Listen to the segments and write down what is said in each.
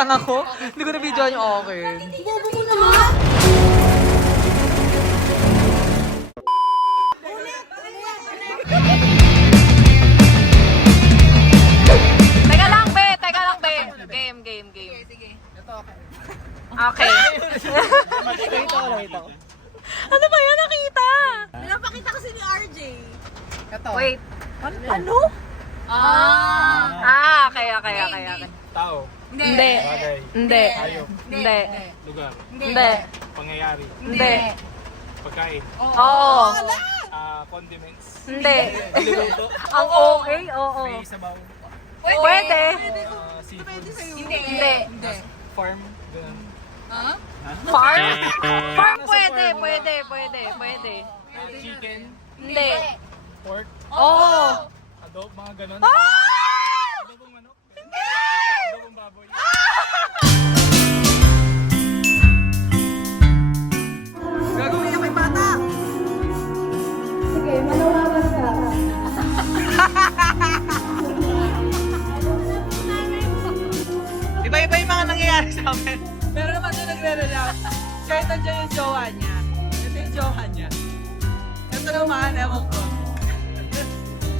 Tanga ko. Hindi ko na-videoan yung akin. Bobo mo naman! Teka lang, be. Teka lang, be. Game. Sige. Okay. Ano ba yan nakita? Pinapakita kasi ni RJ. Wait. Ano? Okay. Tao, Hindi. bagay, Hindi. hayop, Hindi. lugar, Hindi. pangyayari, Hindi. pagkain, Oo. condiments, Hindi. niluto, Ang okay, oo. may sabaw, Pwede. seafoods, Hindi. farm, ganun. Farm? Farm pwede. Chicken, Hindi. pork, Oo. adobo, mga ganun. Ah! Adobong manok, Hindi! adobong baboy. Gagawin niya kay bata. Sige, manawagan ka. Iba-iba yung mga nangyayari sa amin. Pero naman yung nagre-relax. Kahit nandiyan yung jowa niya. Ito yung jowa niya. Ito naman, ewan ko.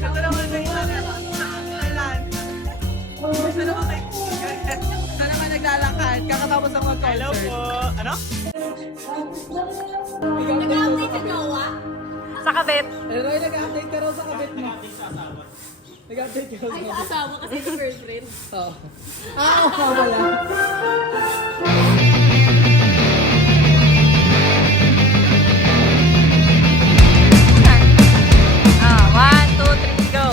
Ito naman yung kailan. Ito naman kaibigan. Ito naman naglalakad. Kakatapos ang mag-concert. Hello po! Ano? Nag-update ka jowa? Sa kabit. Roy, nag-update ka raw sa kabit mo. Nag-update ka raw sa Ay, kabit. asawa kasi ni girlfriend. Oo. Wala. One, two, three, go.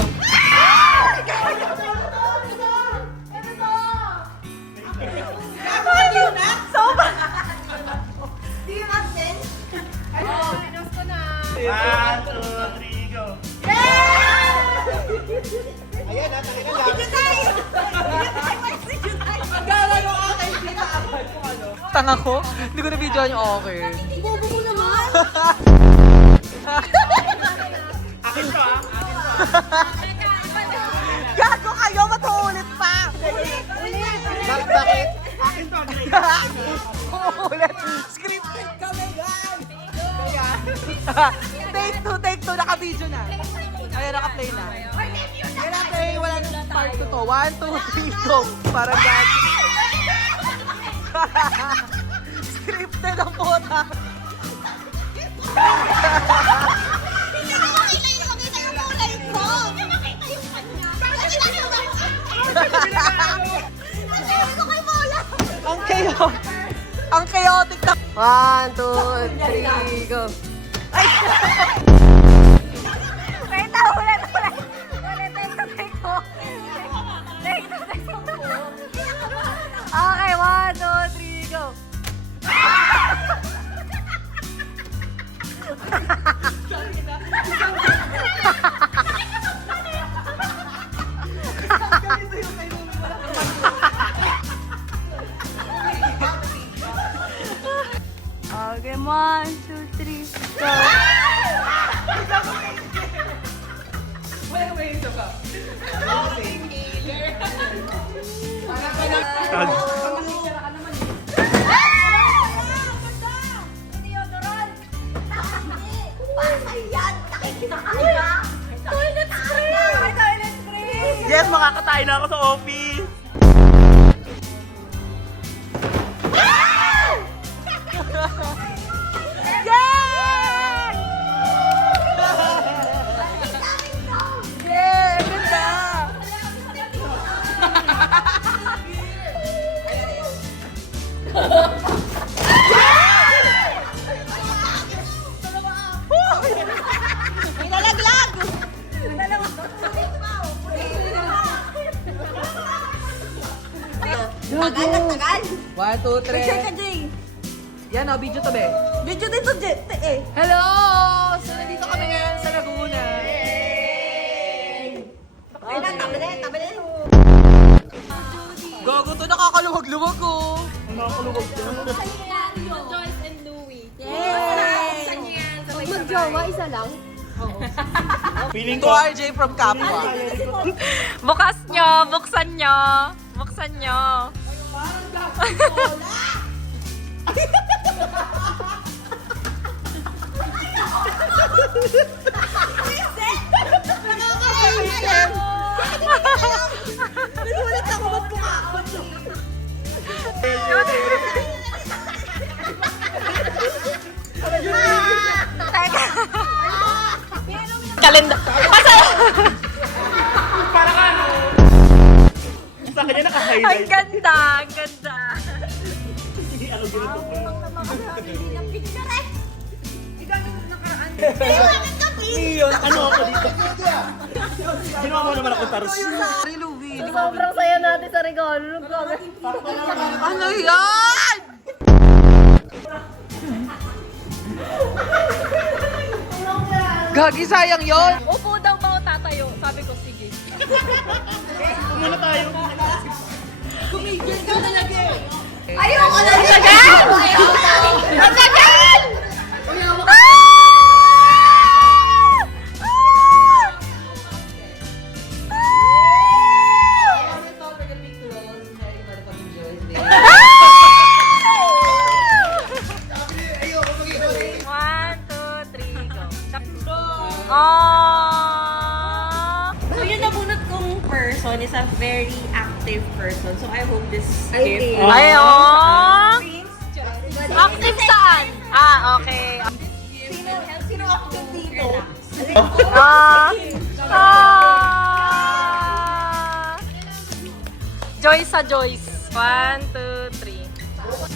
One, two, three, go! Ayan, Maglalaro ka kay Gina agad kung ano. Tanga ko. Hindi ko na-videoan yung akin. Bobo mo naman! Akin to ah! Gago kayo, matuulit pa! Bakit? Akin to! Uulit! Scripted kami, guys! Take two, naka-video na. Ayan, naka-play na. Wala play, wala na part 2 to. 1, 2, 3, go! Parang dati. Scripted ang puta. Ang chaotic na. 1, 2, 3, go. Wait, ulit. Okay, 1, 2, 3, go. Okay, 1, 2, 3, go. Wait, ito ka. Toilet spray! Yes, makakatayo na ako sa office! Yeah, ganda! Nalaglag! 1, 2, 3. Picture ka, Jay. Yan o, video to be. Video dito, Jay. Eh. Hello! So, nandito kami ngayon sa Laguna. Ay, tabi na. Gago to, nakakaluwag-luwag ko. Joyce and Louie. Yay! Pag mag-jowa, isa lang. Feeling To ko, RJ from Kapwa. Bukas nyo, buksan nyo. Buksan nyo. Parang Nagulat ako, ba't kumakot? Kalenda. Para ka ano? Sa kanya Ang naka-highlight. ganda, ang ganda. Hindi ako ganito. Ano ako dito? Ginawa mo naman ako tarus. Sobrang saya natin sa regalo. Ano yan? Gagi, sayang yon. Upo daw ba o tatayo? Sabi ko, sige. Muna tayo. Ayoko na! Ang tagal! Ang tagal! One, two, three, go. Oh! So yung nabunot kong person is a very active person. So I hope this gift. Ay, oh! Active saan? Ah, okay. Sino active dito? Ah! Ah! Joyce sa Joyce. One, two, three.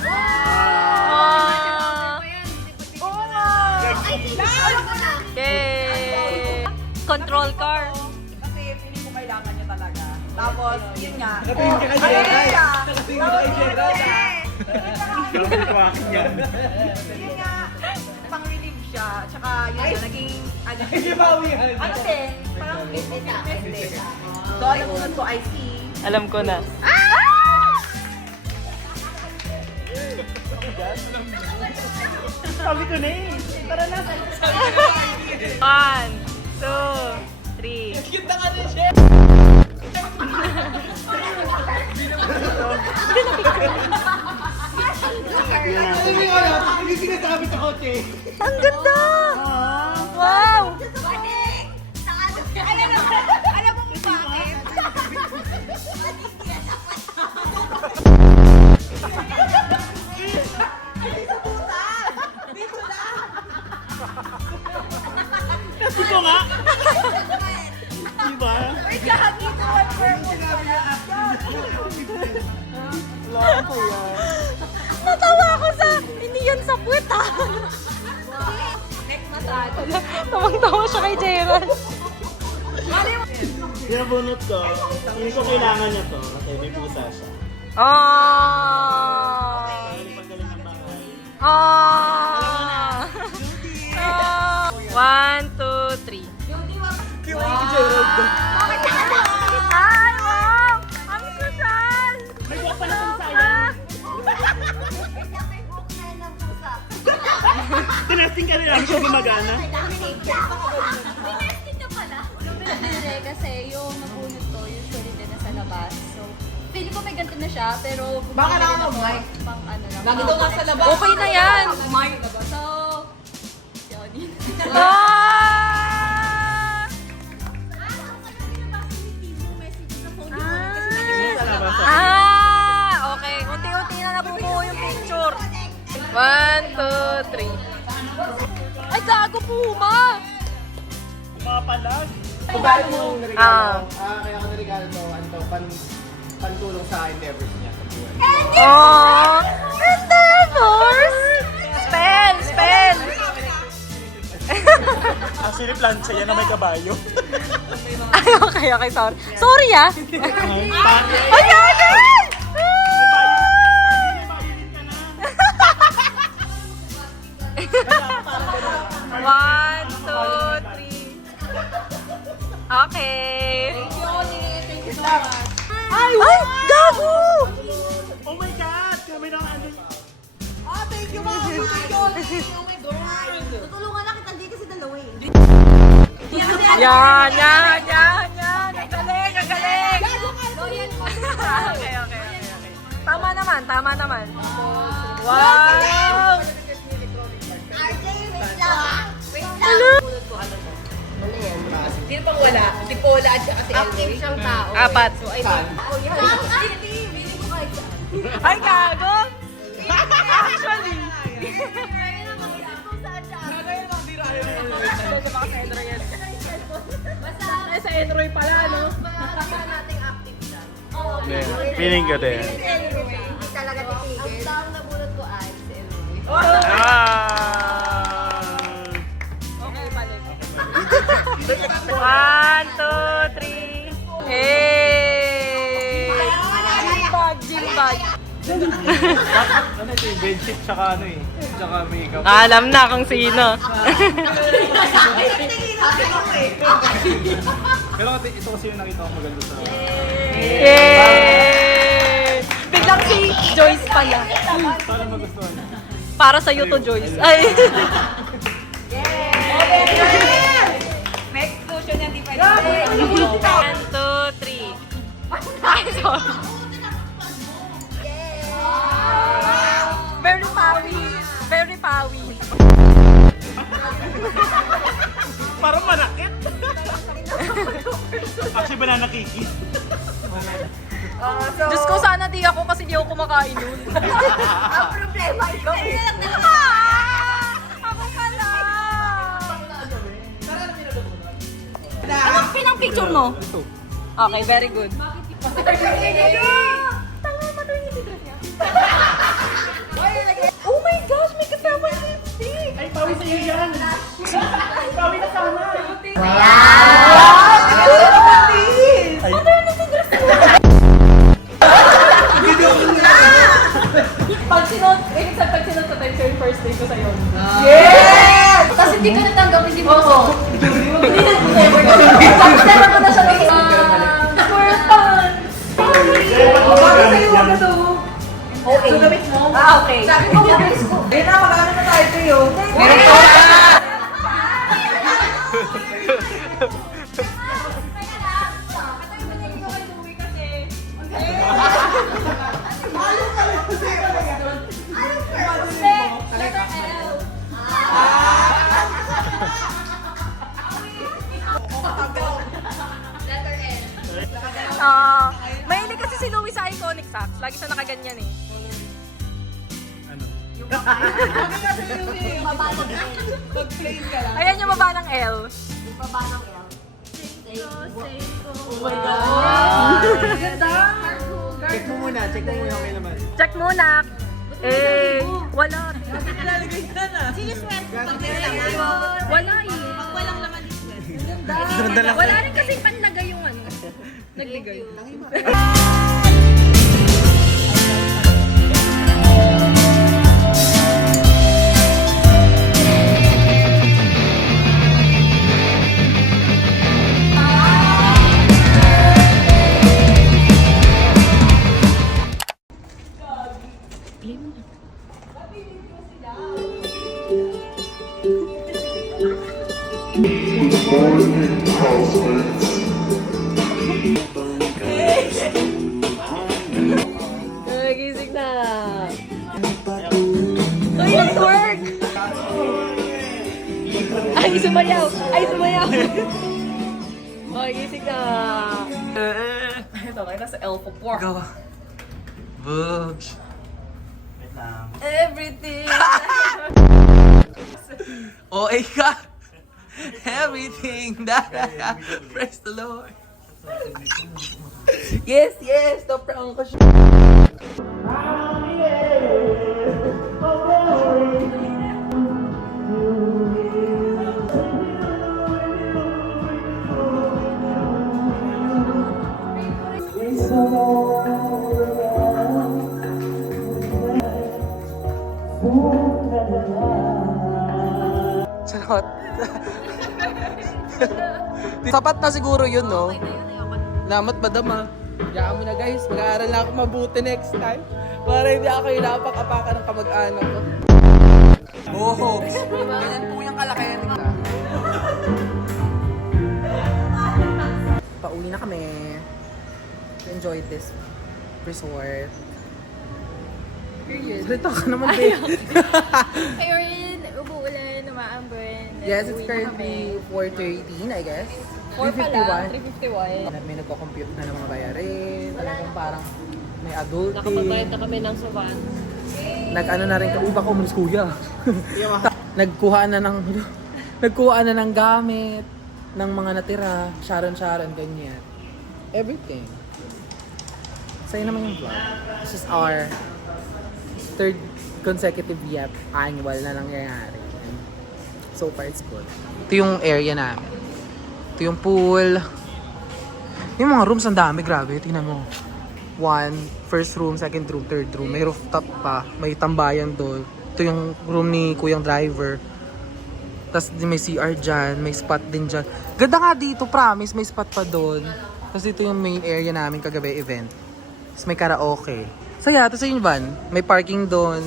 Ah! Yay! Control car. Kasi feeling ko kailangan niya talaga. Tapos, yun nga. Nakatingin ka kay Gerald. Nakatingin ka kay Gerald. Sabi ko akin yan. Yun nga, pang-relieve siya. Tsaka yun nga, naging, ano din, parang fitness din. So, alam mo nun ko, I see. Alam ko na. Sabi ko na eh. One, two, three. Cute na nga din siya. Hindi sinasabi sa kotse. Ang ganda! Wow! Alam mo kung bakit? Ito nga. Diba? Natawa ako sa, hindi yan sa puwet ha. Tawang-tawa siya kay Gerald. Pinabunot ko. Hindi ko kailangan niya to. Kasi may pusa siya. Oh! Kaya paggaling ng bahay. Oh! One, two, three. Ay, wow! Ang social! May buwak pa na kung sayang. Tinasting ka nila. Siya gumagana. Hindi, kasi yung nabunot ko, usually din nasa labas. So, feeling ko may ganito na siya, pero... Baka lang ako, Mike. Pang ano lang. Lagi daw nasa labas. Okay na yan! So, yun. Ah! Ah! Okay. Unti-unti na nabubuo yung picture. One, two, three. Ay, gago puma! Mga palag. Kung mo Ah. kaya ako narigalo to, ano to, pantulong sa endeavors niya sa buhay. Oh! Endeavors! Spell! Spell! Actually, plancha yan na may kabayo. Ay, okay, okay, sorry. Sorry ah! Ay, gago! One, two, three. Okay. Thank you so much. Ay, gago! Oh my God! Kami nang ano. Thank you, Mom. Thank you, Oli. Oh my God. Tutulungan na kita, hindi kasi dalawa eh. Yan, yan, yan, yan. Ang galing, ang galing. Okay, okay, okay, okay. Tama na naman, tama naman. Wow! Sino pang wala? Si Paula at saka si Elway. Active siyang tao. Apat. So, I Saan? Ay, gago! Actually! Sa Enroy pala, no? Feeling ko din. Talaga titigil. Ang taong nabulot ko ay si Elway. Okay, balik. 1, 2, 3. Hey! Gym bag. Ano ito yung bedsheet tsaka ano eh. Tsaka makeup. Alam na kung sino. Pero ito kasi yung nakita ko maganda sa... Yay! Biglang si Joyce pala. Sana magustuhan. Para sa to, Joyce. Ay! may exclusion yan, di pa 1, 2, 3. Ay, sorry. Very pawi. Very pawi. Parang manakit. Actually, banana cake. Diyos ko, sana di ako kasi di ako kumakain yun. Ang problema, ikaw. Ako pala. Anong pinang-picture mo? Okay, very good. Oh my gosh, may kasama si Steve! Ay, pawi sa'yo yan. Pawi na sana. Pag sinot sa time, yung first day ko sa'yo. Kasi hindi ka natanggap, hindi mo ako. Tapos never ko na siya may For fun! Bakit sa'yo wag na to? Okay. Sugamit mo? Ah, okay. Sabi ko, mabilis ko. Ayun na, magkano na tayo sa'yo. Meron ko mahilig kasi si Louie sa iconic socks. Lagi siya nakaganyan eh. Ano? Mag-plain ka lang. Ayan yung baba ng L. Baba ng L. Oh my God! Check mo muna kung may laman. Check muna. Eh, wala. Nilalagay ka na. Wala eh. Walang laman this Wala rin kasi panlagay yung ano. Nagbigay. Gising na. Ay, nag-work! Ay, sumayaw! Ay, sumayaw! Ay, gising na. Ito, kayo nasa L for pork. Go. Bugs. Wait lang. Everything! OA ka. Everything that I have. Praise the Lord. Yes, yes. The prank ko siya. Charot. Sapat na siguro yun, no? Lamat madama. Yaan mo na guys, mag-aaral na ako mabuti next time. Para hindi ako inapak-apakan ng kamag-anak ko. Oh, ganyan po yung kalakayan nila. Pauwi na kami. Enjoy this resort. Period. Salita ka naman, babe. Ayun, umuulan, umaambon. Yes, it's Uwi na currently kami. 4:13, I guess. 4 pa lang, 3:51. 3:51. May nagko-compute na ng mga bayarin. Talagang parang may adulting. Nakapagbayad na kami ng suban. Nag-ano na rin, baka umalis kuya. Nagkuha na ng gamit, ng mga natira, Sharon, ganyan. Everything. Sa'yo naman yung vlog. This is our third consecutive annual na nangyayari. And so far, it's good. Ito yung area namin. Ito yung pool. Yung mga rooms, ang dami. Grabe, tingnan mo. First room, second room, third room. May rooftop pa. May tambayan doon. Ito yung room ni Kuyang Driver. Tapos may CR dyan. May spot din dyan. Ganda nga dito, promise. May spot pa doon. Tapos ito yung main area namin kagabi event. Tapos may karaoke. Saya, tapos yung van. May parking doon.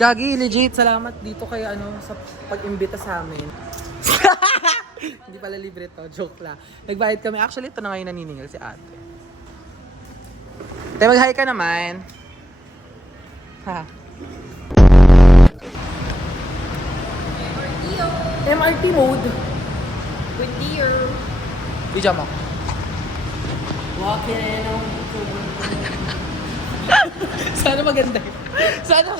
Gagi, legit. Salamat dito kay sa pag-imbita sa amin. Hindi pala libre to. Joke lang. Nagbayad kami. Actually, ito na ngayon naniningil si ate. Tayo mag-hi ka naman. Ha? MRT mode. With dear. Video mo. Walking in on Sana maganda. Sana